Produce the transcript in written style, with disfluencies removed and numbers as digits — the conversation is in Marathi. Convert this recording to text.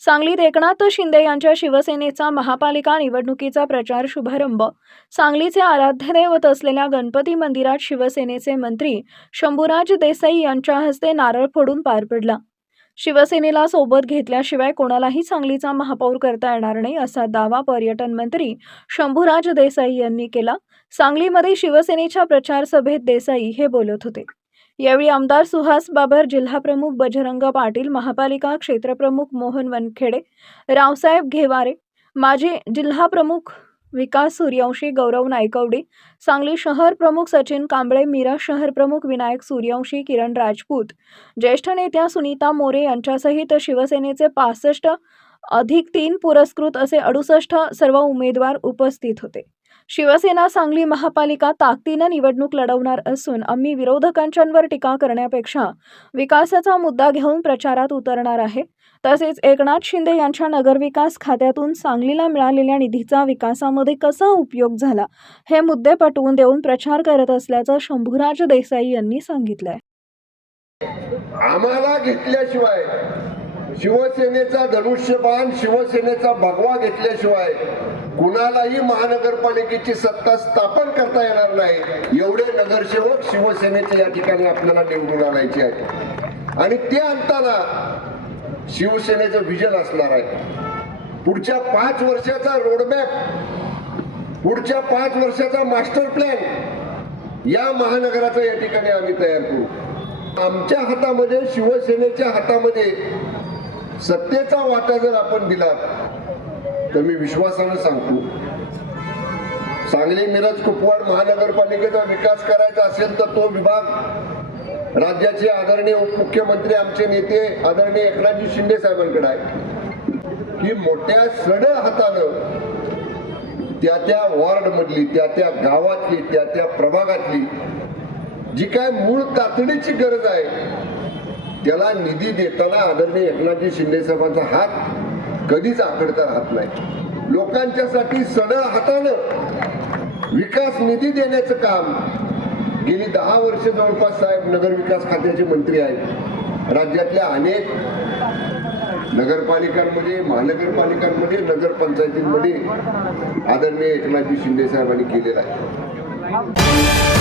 सांगलीत एकनाथ शिंदे यांच्या शिवसेनेचा महापालिका निवडणुकीचा प्रचार शुभारंभ. सांगलीचे आराध्य दैवत असलेल्या गणपती मंदिरात शिवसेनेचे मंत्री शंभूराज देसाई यांच्या हस्ते नारळ फोडून पार पडला. शिवसेनेला सोबत घेतल्याशिवाय कोणालाही सांगलीचा महापौर करता येणार नाही, असा दावा पर्यटन मंत्री शंभूराज देसाई यांनी केला. सांगलीमध्ये शिवसेनेच्या प्रचार सभेत देसाई हे बोलत होते. यावेळी आमदार सुहास बाबर, जिल्हाप्रमुख बजरंग पाटील, महापालिका क्षेत्रप्रमुख मोहन वनखेडे, रावसाहेब घेवारे, माजी जिल्हाप्रमुख विकास सूर्यवंशी, गौरव नायकवडी, सांगली शहर प्रमुख सचिन कांबळे, मिरज शहर प्रमुख विनायक सूर्यवंशी, किरण राजपूत, ज्येष्ठ नेत्या सुनीता मोरे यांच्यासहित शिवसेनेचे 65+3 पुरस्कृत असे 68 सर्व उमेदवार उपस्थित होते. शिवसेना सांगली महापालिका ताकदीनं निवडणूक लढवणार असून आम्ही विरोधकांच्यावर टीका करण्यापेक्षा विकासाचा मुद्दा घेऊन प्रचारात उतरणार आहे. तसेच एकनाथ शिंदे यांच्या नगरविकास खात्यातून सांगलीला मिळालेल्या निधीचा विकासामध्ये कसा उपयोग झाला हे मुद्दे पटवून देऊन प्रचार करत असल्याचं शंभूराज देसाई यांनी सांगितलंय. आम्हाला घेतल्याशिवाय, शिवसेनेचा धनुष्यबाण, शिवसेनेचा भगवा घेतल्याशिवाय कुणालाही महानगरपालिकेची सत्ता स्थापन करता येणार नाही. एवढे नगरसेवक शिवसेनेचे या ठिकाणी आपल्याला निवडून आणायचे आहेत आणि ते आणताना शिवसेनेचं विजन असणार आहे. पुढच्या 5 वर्षाचा रोडमॅप, पुढच्या 5 वर्षाचा मास्टर प्लॅन या महानगराचा या ठिकाणी आम्ही तयार करू. आमच्या हातामध्ये, शिवसेनेच्या हातामध्ये सत्तेचा वाटा जर आपण दिला तर मी विश्वासानं सांगतो, सांगली मिरज कुपवाड महानगरपालिकेचा विकास करायचा असेल तर तो विभाग राज्याचे आदरणीय उपमुख्यमंत्री, आमचे नेते आदरणीय एकनाथजी शिंदे साहेबांकडे आहे की मोठ्या सढळ हातानं त्या वॉर्ड मधली, त्या गावातली, त्या प्रभागातली जी काय मूळ तातडीची गरज आहे त्याला निधी देताना आदरणीय एकनाथजी शिंदे साहेबांचा हात कधीच आखडता राहत नाही. लोकांच्यासाठी सढळ हातानं विकास निधी देण्याचं काम गेली 10 वर्ष जवळपास साहेब नगरविकास खात्याचे मंत्री आहेत. राज्यातल्या अनेक नगरपालिकांमध्ये, महानगरपालिकांमध्ये, नगरपंचायतींमध्ये आदरणीय एकनाथजी शिंदे साहेबांनी केलेला आहे.